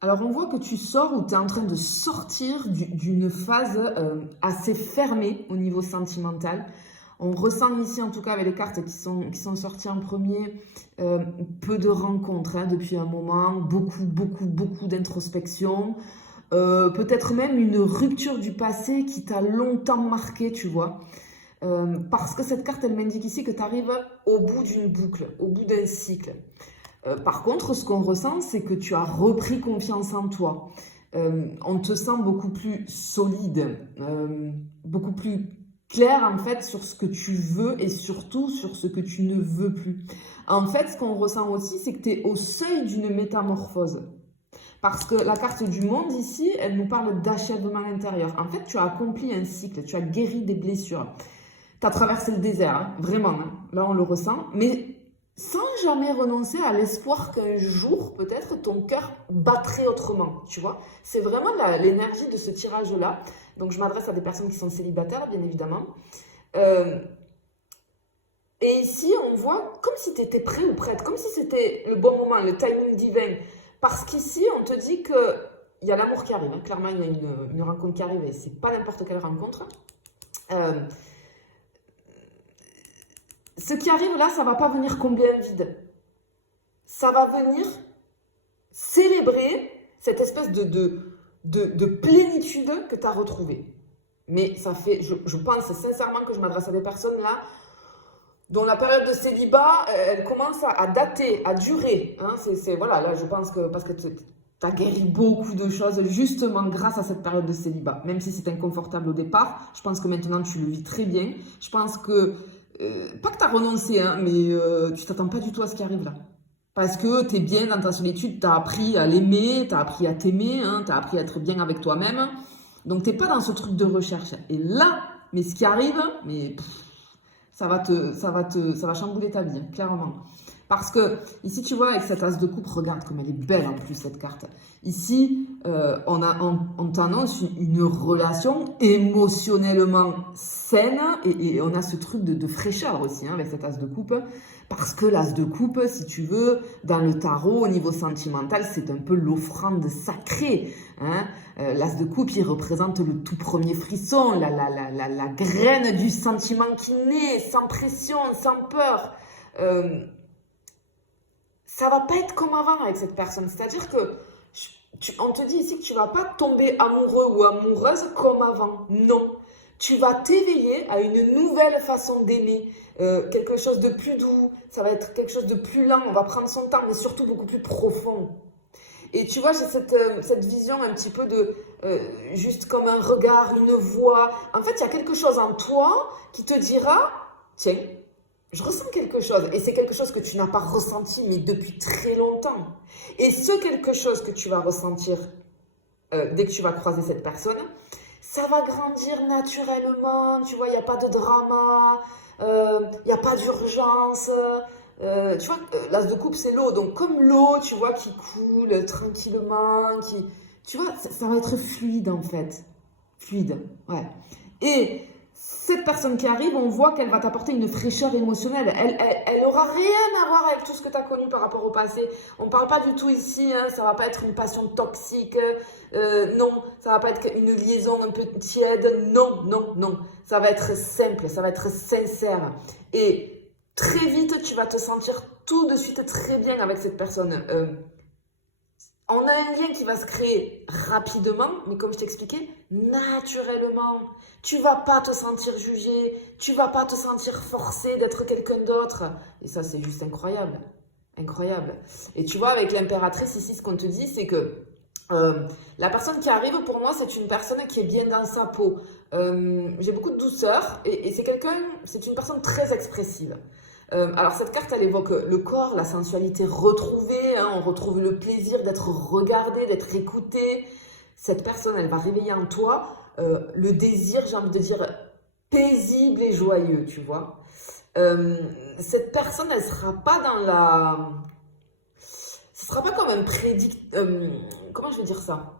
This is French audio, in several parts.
Alors, on voit que tu sors ou tu es en train de sortir d'une phase assez fermée au niveau sentimental. On ressent ici, en tout cas avec les cartes qui sont sorties en premier, peu de rencontres hein, depuis un moment, beaucoup d'introspection. Peut-être même une rupture du passé qui t'a longtemps marqué, tu vois. Parce que cette carte, elle m'indique ici que tu arrives au bout d'une boucle, au bout d'un cycle. Par contre, ce qu'on ressent, c'est que tu as repris confiance en toi. On te sent beaucoup plus solide, beaucoup plus clair en fait sur ce que tu veux et surtout sur ce que tu ne veux plus. En fait, ce qu'on ressent aussi, c'est que tu es au seuil d'une métamorphose. Parce que la carte du monde ici, elle nous parle d'achèvement intérieur. En fait, tu as accompli un cycle, tu as guéri des blessures. Tu as traversé le désert, hein, vraiment. Hein. Là, on le ressent. Mais sans jamais renoncer à l'espoir qu'un jour, peut-être, ton cœur battrait autrement, tu vois. C'est vraiment l'énergie de ce tirage-là. Donc, je m'adresse à des personnes qui sont célibataires, bien évidemment. Euh, et ici, on voit comme si tu étais prêt ou prête, comme si c'était le bon moment, le timing divin. Parce qu'ici, on te dit qu'il y a l'amour qui arrive. Hein. Clairement, il y a une rencontre qui arrive et c'est pas n'importe quelle rencontre. Euh, Ce qui arrive là, ça va pas venir combler un vide. Ça va venir célébrer cette espèce de plénitude que tu as retrouvée. Mais ça fait, je pense sincèrement que je m'adresse à des personnes là dont la période de célibat, elle commence à dater, à durer. Hein. Voilà, là je pense que parce que tu as guéri beaucoup de choses justement grâce à cette période de célibat. Même si c'est inconfortable au départ, je pense que maintenant tu le vis très bien. Je pense que pas que tu as renoncé, hein, mais tu t'attends pas du tout à ce qui arrive là. Parce que tu es bien dans ta solitude, tu as appris à l'aimer, tu as appris à t'aimer, hein, tu as appris à être bien avec toi-même. Donc tu n'es pas dans ce truc de recherche. Et là, mais ce qui arrive, mais ça va chambouler ta vie, clairement. Parce que ici, tu vois, avec cette as de coupe, regarde comme elle est belle en plus, cette carte. Ici, on t'annonce une relation émotionnellement saine et on a ce truc de fraîcheur aussi hein, avec cette as de coupe. Parce que l'as de coupe, si tu veux, dans le tarot, au niveau sentimental, c'est un peu l'offrande sacrée. Hein. L'as de coupe, il représente le tout premier frisson, la graine du sentiment qui naît, sans pression, sans peur. Ça va pas être comme avant avec cette personne. C'est-à-dire que on te dit ici que tu vas pas tomber amoureux ou amoureuse comme avant. Non. Tu vas t'éveiller à une nouvelle façon d'aimer. Quelque chose de plus doux. Ça va être quelque chose de plus lent. On va prendre son temps, mais surtout beaucoup plus profond. Et tu vois, j'ai cette vision un petit peu de juste comme un regard, une voix. En fait, il y a quelque chose en toi qui te dira, tiens, je ressens quelque chose. Et c'est quelque chose que tu n'as pas ressenti, mais depuis très longtemps. Et ce quelque chose que tu vas ressentir dès que tu vas croiser cette personne, ça va grandir naturellement. Tu vois, il n'y a pas de drama, il n'y a pas d'urgence. Tu vois, l'as de coupe, c'est l'eau. Donc, comme l'eau, tu vois, qui coule tranquillement, tu vois, ça va être fluide, en fait. Fluide, ouais. Et cette personne qui arrive, on voit qu'elle va t'apporter une fraîcheur émotionnelle. Elle aura rien à voir avec tout ce que tu as connu par rapport au passé. On ne parle pas du tout ici, hein, ça va pas être une passion toxique. Non, ça va pas être une liaison un peu tiède. Non. Ça va être simple, ça va être sincère. Et très vite, tu vas te sentir tout de suite très bien avec cette personne. On a un lien qui va se créer rapidement, mais comme je t'expliquais, naturellement. Tu vas pas te sentir jugé, tu vas pas te sentir forcé d'être quelqu'un d'autre. Et ça, c'est juste incroyable. Incroyable. Et tu vois, avec l'impératrice ici, ce qu'on te dit, c'est que la personne qui arrive, pour moi, c'est une personne qui est bien dans sa peau. J'ai beaucoup de douceur et c'est une personne très expressive. Alors cette carte, elle évoque le corps, la sensualité retrouvée, hein, on retrouve le plaisir d'être regardé, d'être écouté. Cette personne, elle va réveiller en toi le désir, j'ai envie de dire, paisible et joyeux, tu vois. Cette personne, elle sera pas dans la... Ce sera pas comme un comment je vais dire ça?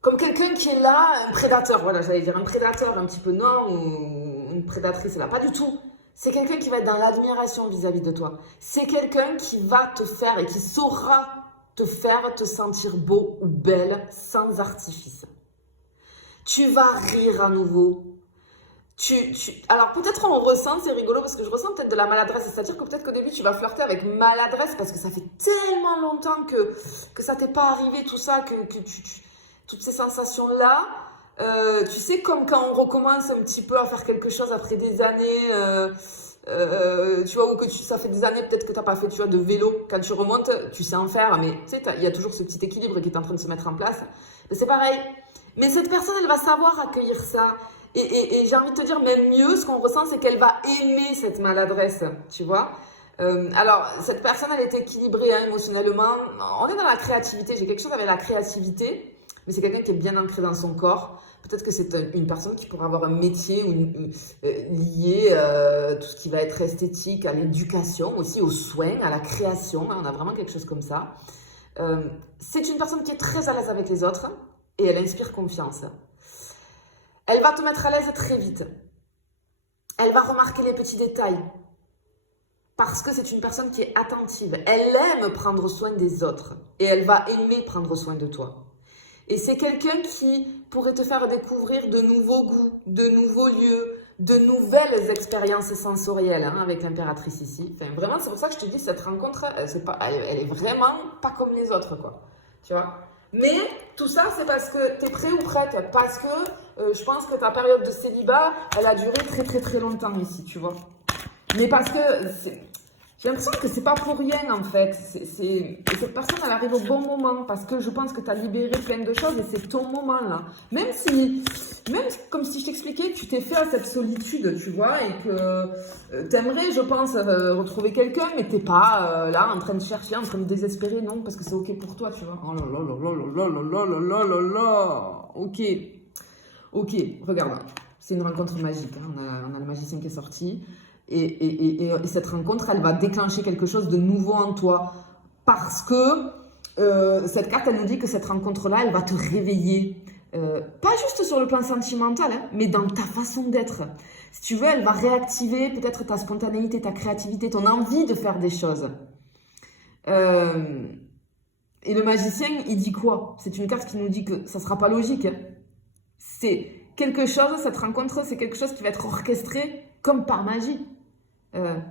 Comme quelqu'un qui est là, un prédateur, voilà, j'allais dire un prédateur un petit peu, non, ou une prédatrice, là, pas du tout. C'est quelqu'un qui va être dans l'admiration vis-à-vis de toi. C'est quelqu'un qui va te faire et qui saura te faire te sentir beau ou belle sans artifice. Tu vas rire à nouveau. Alors peut-être on ressent, c'est rigolo parce que je ressens peut-être de la maladresse, c'est-à-dire que peut-être qu'au début tu vas flirter avec maladresse parce que ça fait tellement longtemps que ça t'est pas arrivé tout ça, toutes ces sensations-là, tu sais comme quand on recommence un petit peu à faire quelque chose après des années, tu vois, ou que ça fait des années peut-être que tu n'as pas fait, tu vois, de vélo, quand tu remontes, tu sais en faire, mais tu sais, il y a toujours ce petit équilibre qui est en train de se mettre en place, mais c'est pareil, mais cette personne elle va savoir accueillir ça. Et j'ai envie de te dire, même mieux, ce qu'on ressent, c'est qu'elle va aimer cette maladresse, tu vois. Alors, cette personne, elle est équilibrée hein, émotionnellement. On est dans la créativité. J'ai quelque chose avec la créativité, mais c'est quelqu'un qui est bien ancré dans son corps. Peut-être que c'est une personne qui pourrait avoir un métier lié tout ce qui va être esthétique, à l'éducation, aussi aux soins, à la création. On a vraiment quelque chose comme ça. C'est une personne qui est très à l'aise avec les autres et elle inspire confiance. Elle va te mettre à l'aise très vite. Elle va remarquer les petits détails. Parce que c'est une personne qui est attentive. Elle aime prendre soin des autres. Et elle va aimer prendre soin de toi. Et c'est quelqu'un qui pourrait te faire découvrir de nouveaux goûts, de nouveaux lieux, de nouvelles expériences sensorielles hein, avec l'impératrice ici. Enfin, vraiment, c'est pour ça que je te dis, cette rencontre, elle est vraiment pas comme les autres, quoi. Tu vois ? Mais tout ça, c'est parce que tu es prêt ou prête. Parce que je pense que ta période de célibat, elle a duré très très très longtemps ici, tu vois. Mais parce que j'ai l'impression que c'est pas pour rien en fait. Et cette personne, elle arrive au bon moment parce que je pense que tu as libéré plein de choses et c'est ton moment là. Même comme si je t'expliquais, tu t'es fait à cette solitude, tu vois, et que t'aimerais, je pense, retrouver quelqu'un, mais t'es pas là en train de chercher, en train de désespérer, non, parce que c'est ok pour toi, tu vois. Oh là là là là là là là là là là là. Ok, regarde, c'est une rencontre magique. Hein. On a le magicien qui est sorti. Et cette rencontre, elle va déclencher quelque chose de nouveau en toi. Parce que cette carte, elle nous dit que cette rencontre-là, elle va te réveiller. Pas juste sur le plan sentimental, hein, mais dans ta façon d'être. Si tu veux, elle va réactiver peut-être ta spontanéité, ta créativité, ton envie de faire des choses. Et le magicien, il dit quoi? C'est une carte qui nous dit que ça ne sera pas logique. Hein. C'est quelque chose, cette rencontre, c'est quelque chose qui va être orchestré comme par magie.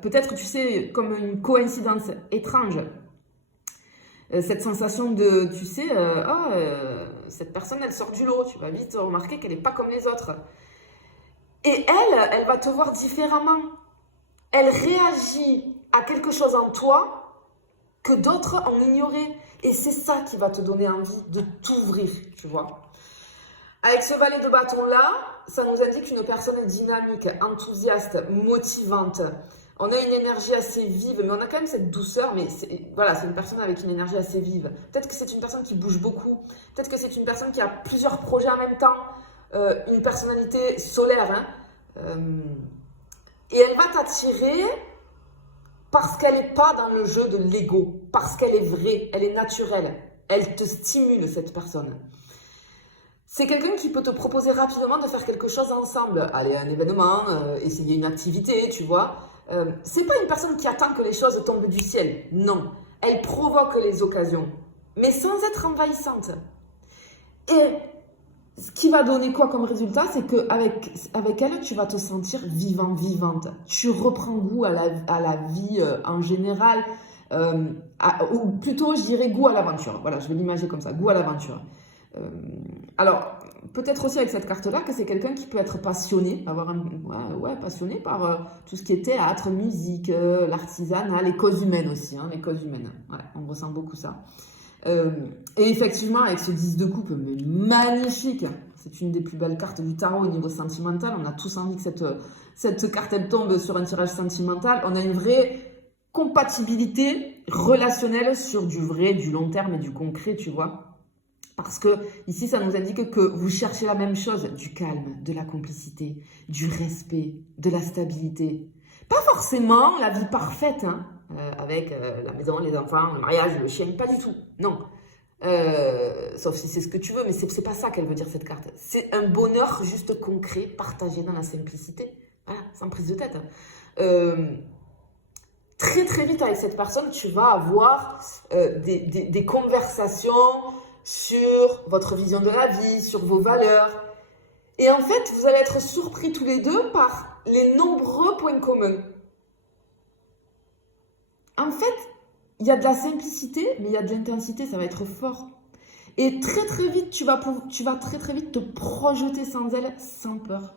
Peut-être, tu sais, comme une coïncidence étrange. Cette sensation de, tu sais, cette personne, elle sort du lot. Tu vas vite remarquer qu'elle n'est pas comme les autres. Et elle va te voir différemment. Elle réagit à quelque chose en toi que d'autres ont ignoré. Et c'est ça qui va te donner envie de t'ouvrir, tu vois. Avec ce valet de bâton-là, ça nous indique une personne dynamique, enthousiaste, motivante. On a une énergie assez vive, mais on a quand même cette douceur, mais c'est une personne avec une énergie assez vive. Peut-être que c'est une personne qui bouge beaucoup. Peut-être que c'est une personne qui a plusieurs projets en même temps. Une personnalité solaire. Hein. Et elle va t'attirer parce qu'elle n'est pas dans le jeu de l'ego. Parce qu'elle est vraie, elle est naturelle. Elle te stimule, cette personne. C'est quelqu'un qui peut te proposer rapidement de faire quelque chose ensemble. Aller à un événement, essayer une activité, tu vois. C'est pas une personne qui attend que les choses tombent du ciel. Non. Elle provoque les occasions. Mais sans être envahissante. Et ce qui va donner quoi comme résultat, c'est qu'avec elle, tu vas te sentir vivant, vivante. Tu reprends goût à la vie en général. Ou plutôt, je dirais goût à l'aventure. Voilà, je vais l'imager comme ça. Goût à l'aventure. Alors, peut-être aussi avec cette carte-là que c'est quelqu'un qui peut être passionné, passionné par tout ce qui est théâtre, musique, l'artisanat, les causes humaines aussi, hein, les causes humaines. Ouais, on ressent beaucoup ça. Et effectivement, avec ce 10 de coupe, mais magnifique, c'est une des plus belles cartes du tarot au niveau sentimental. On a tous envie que cette carte, elle tombe sur un tirage sentimental. On a une vraie compatibilité relationnelle sur du vrai, du long terme et du concret, tu vois. Parce que ici, ça nous indique que vous cherchez la même chose, du calme, de la complicité, du respect, de la stabilité. Pas forcément la vie parfaite, hein, avec la maison, les enfants, le mariage, le chien, pas du tout, non. Sauf si c'est ce que tu veux, mais c'est pas ça qu'elle veut dire cette carte. C'est un bonheur juste concret, partagé dans la simplicité, voilà, sans prise de tête. très très vite avec cette personne, tu vas avoir des conversations sur votre vision de la vie, sur vos valeurs. Et en fait, vous allez être surpris tous les deux par les nombreux points communs. En fait, il y a de la simplicité, mais il y a de l'intensité, ça va être fort. Et très très vite, tu vas très très vite te projeter sans elle, sans peur.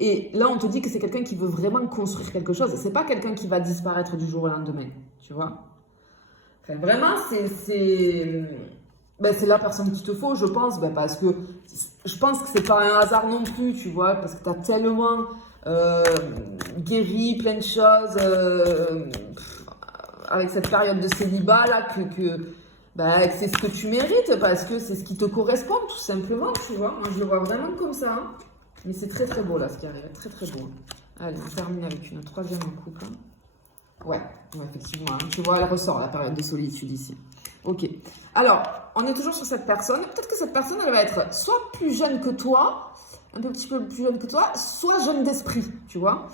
Et là, on te dit que c'est quelqu'un qui veut vraiment construire quelque chose. C'est pas quelqu'un qui va disparaître du jour au lendemain, tu vois. Enfin, vraiment, c'est la personne qu'il te faut, je pense, parce que je pense que c'est pas un hasard non plus, tu vois, parce que tu as tellement guéri plein de choses avec cette période de célibat là que c'est ce que tu mérites, parce que c'est ce qui te correspond, tout simplement, tu vois. Moi, je le vois vraiment comme ça. Hein. Mais c'est très très beau là ce qui arrive, très très beau. Allez, on termine avec une troisième coupe. Ouais, effectivement, hein. Tu vois, elle ressort la période de solitude ici. Ok, alors, on est toujours sur cette personne. Peut-être que cette personne, elle va être soit plus jeune que toi, un petit peu plus jeune que toi, soit jeune d'esprit, tu vois.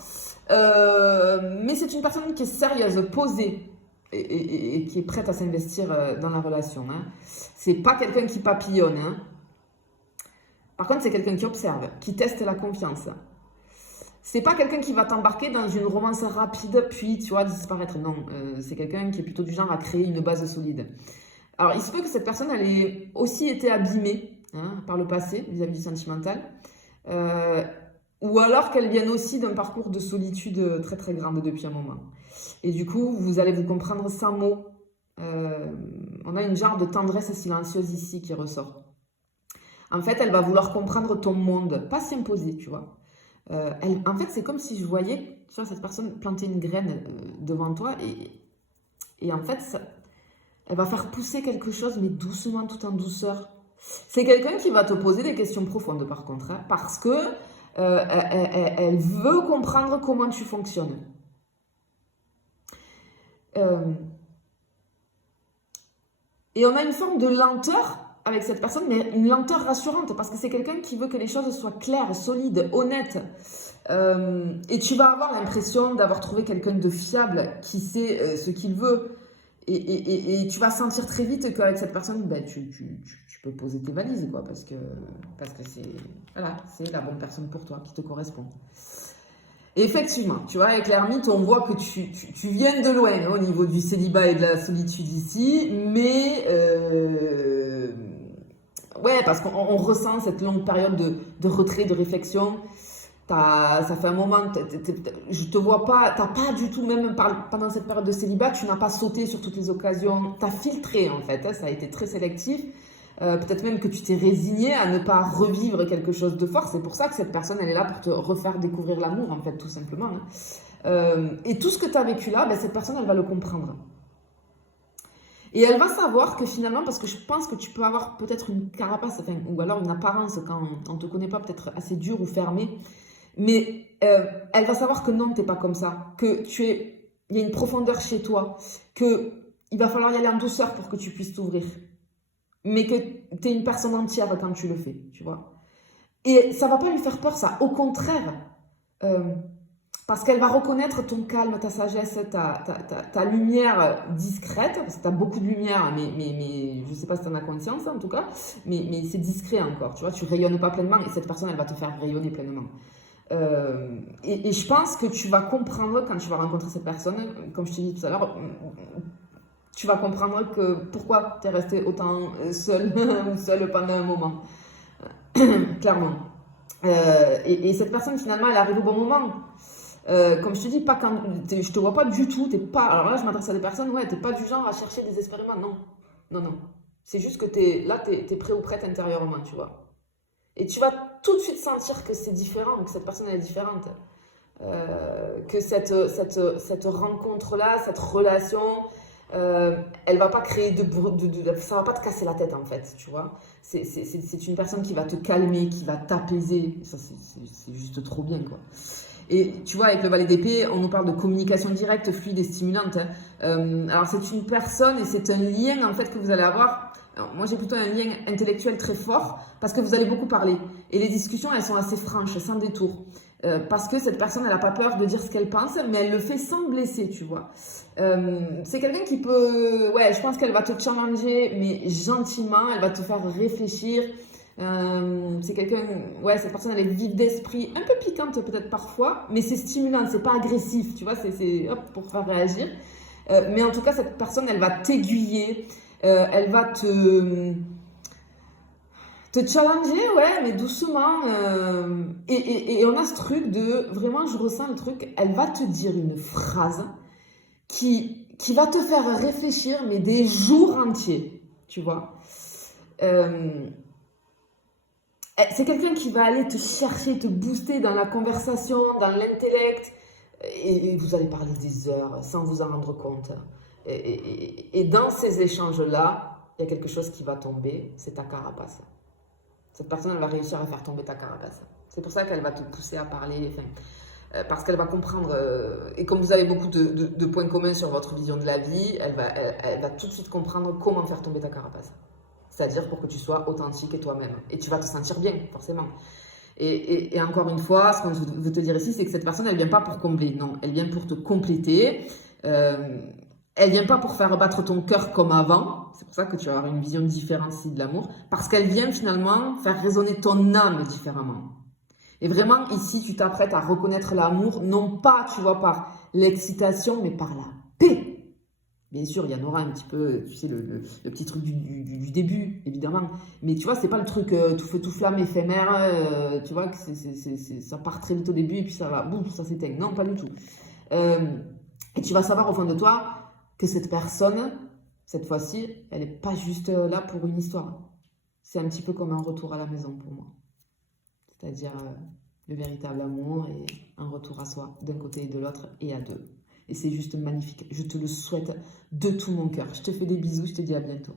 Mais c'est une personne qui est sérieuse, posée et qui est prête à s'investir dans la relation. Hein. C'est pas quelqu'un qui papillonne, hein. Par contre, c'est quelqu'un qui observe, qui teste la confiance. C'est pas quelqu'un qui va t'embarquer dans une romance rapide, puis, tu vois, disparaître. Non, c'est quelqu'un qui est plutôt du genre à créer une base solide. Alors, il se peut que cette personne, elle ait aussi été abîmée par le passé, vis-à-vis du sentimental. Ou alors qu'elle vienne aussi d'un parcours de solitude très, très grande depuis un moment. Et du coup, vous allez vous comprendre sans mots. On a une genre de tendresse silencieuse ici qui ressort. En fait, elle va vouloir comprendre ton monde, pas s'imposer, tu vois. En fait, c'est comme si je voyais, tu vois, cette personne planter une graine devant toi et en fait, elle va faire pousser quelque chose, mais doucement, tout en douceur. C'est quelqu'un qui va te poser des questions profondes, par contre, hein, parce que elle veut comprendre comment tu fonctionnes. Et on a une forme de lenteur avec cette personne, mais une lenteur rassurante, parce que c'est quelqu'un qui veut que les choses soient claires, solides, honnêtes. Et tu vas avoir l'impression d'avoir trouvé quelqu'un de fiable, qui sait ce qu'il veut. Et tu vas sentir très vite qu'avec cette personne, tu peux poser tes valises, quoi, parce que c'est la bonne personne pour toi, qui te correspond. Et effectivement, tu vois, avec l'ermite, on voit que tu viens de loin au niveau du célibat et de la solitude ici, mais parce qu'on ressent cette longue période de retrait, de réflexion. Ça fait un moment, je te vois pas, t'as pas du tout, même pendant cette période de célibat, tu n'as pas sauté sur toutes les occasions, t'as filtré en fait, ça a été très sélectif. Peut-être même que tu t'es résigné à ne pas revivre quelque chose de fort. C'est pour ça que cette personne, elle est là pour te refaire découvrir l'amour, en fait, tout simplement. Hein. Et tout ce que tu as vécu là, cette personne, elle va le comprendre. Et elle va savoir que finalement, parce que je pense que tu peux avoir peut-être une carapace, ou alors une apparence quand on ne te connaît pas, peut-être assez dure ou fermée, mais elle va savoir que non, tu n'es pas comme ça, que il y a une profondeur chez toi, qu'il va falloir y aller en douceur pour que tu puisses t'ouvrir. Mais que tu es une personne entière quand tu le fais, tu vois. Et ça va pas lui faire peur, ça. Au contraire, parce qu'elle va reconnaître ton calme, ta sagesse, ta lumière discrète, parce que tu as beaucoup de lumière, mais je sais pas si tu en as conscience, en tout cas, mais c'est discret encore, tu vois. Tu rayonnes pas pleinement, et cette personne, elle va te faire rayonner pleinement. Et je pense que tu vas comprendre, quand tu vas rencontrer cette personne, comme je te dis tout à l'heure, tu vas comprendre que pourquoi tu es resté autant seul ou seule pendant un moment. Clairement. Et cette personne, finalement, elle arrive au bon moment. Comme je te dis, pas quand, je te vois pas du tout. T'es pas, alors là, je m'adresse à des personnes, t'es pas du genre à chercher désespérément. Non. C'est juste que t'es prêt ou prête intérieurement, tu vois. Et tu vas tout de suite sentir que c'est différent, que cette personne elle est différente. Que cette rencontre-là, cette relation, elle va pas créer ça va pas te casser la tête en fait, tu vois. C'est une personne qui va te calmer, qui va t'apaiser. Ça c'est juste trop bien, quoi. Et tu vois, avec le valet d'épée, on nous parle de communication directe, fluide et stimulante. Alors c'est une personne et c'est un lien en fait que vous allez avoir. Alors, moi j'ai plutôt un lien intellectuel très fort parce que vous allez beaucoup parler. Et les discussions elles sont assez franches, sans détour. Parce que cette personne, elle n'a pas peur de dire ce qu'elle pense, mais elle le fait sans blesser, tu vois. C'est quelqu'un qui peut... Ouais, je pense qu'elle va te challenger, mais gentiment, elle va te faire réfléchir. C'est quelqu'un... Ouais, cette personne, elle est vive d'esprit, un peu piquante peut-être parfois, mais c'est stimulant, c'est pas agressif, tu vois, c'est hop, pour faire réagir. Mais en tout cas, cette personne, elle va t'aiguiller, elle va te challenger, ouais, mais doucement. Et on a ce truc de, vraiment, je ressens le truc, elle va te dire une phrase qui va te faire réfléchir, mais des jours entiers, tu vois. C'est quelqu'un qui va aller te chercher, te booster dans la conversation, dans l'intellect, et vous allez parler des heures sans vous en rendre compte. Et dans ces échanges-là, il y a quelque chose qui va tomber, c'est ta carapace. Cette personne, elle va réussir à faire tomber ta carapace. C'est pour ça qu'elle va te pousser à parler, parce qu'elle va comprendre, et comme vous avez beaucoup de points communs sur votre vision de la vie, elle va tout de suite comprendre comment faire tomber ta carapace. C'est-à-dire pour que tu sois authentique et toi-même. Et tu vas te sentir bien, forcément. Et encore une fois, ce que je veux te dire ici, c'est que cette personne, elle ne vient pas pour combler, non. Elle vient pour te compléter. Elle vient pas pour faire battre ton cœur comme avant. C'est pour ça que tu vas avoir une vision différente ici de l'amour. Parce qu'elle vient finalement faire résonner ton âme différemment. Et vraiment, ici, tu t'apprêtes à reconnaître l'amour, non pas, tu vois, par l'excitation, mais par la paix. Bien sûr, il y en aura un petit peu, tu sais, le petit truc du début, évidemment. Mais tu vois, c'est pas le truc tout feu, tout flamme, éphémère, tu vois, que ça part très vite au début et puis ça va, boum, ça s'éteint. Non, pas du tout. Et tu vas savoir au fond de toi que cette personne, cette fois-ci, elle n'est pas juste là pour une histoire. C'est un petit peu comme un retour à la maison pour moi. C'est-à-dire le véritable amour et un retour à soi, d'un côté et de l'autre, et à deux. Et c'est juste magnifique. Je te le souhaite de tout mon cœur. Je te fais des bisous, je te dis à bientôt.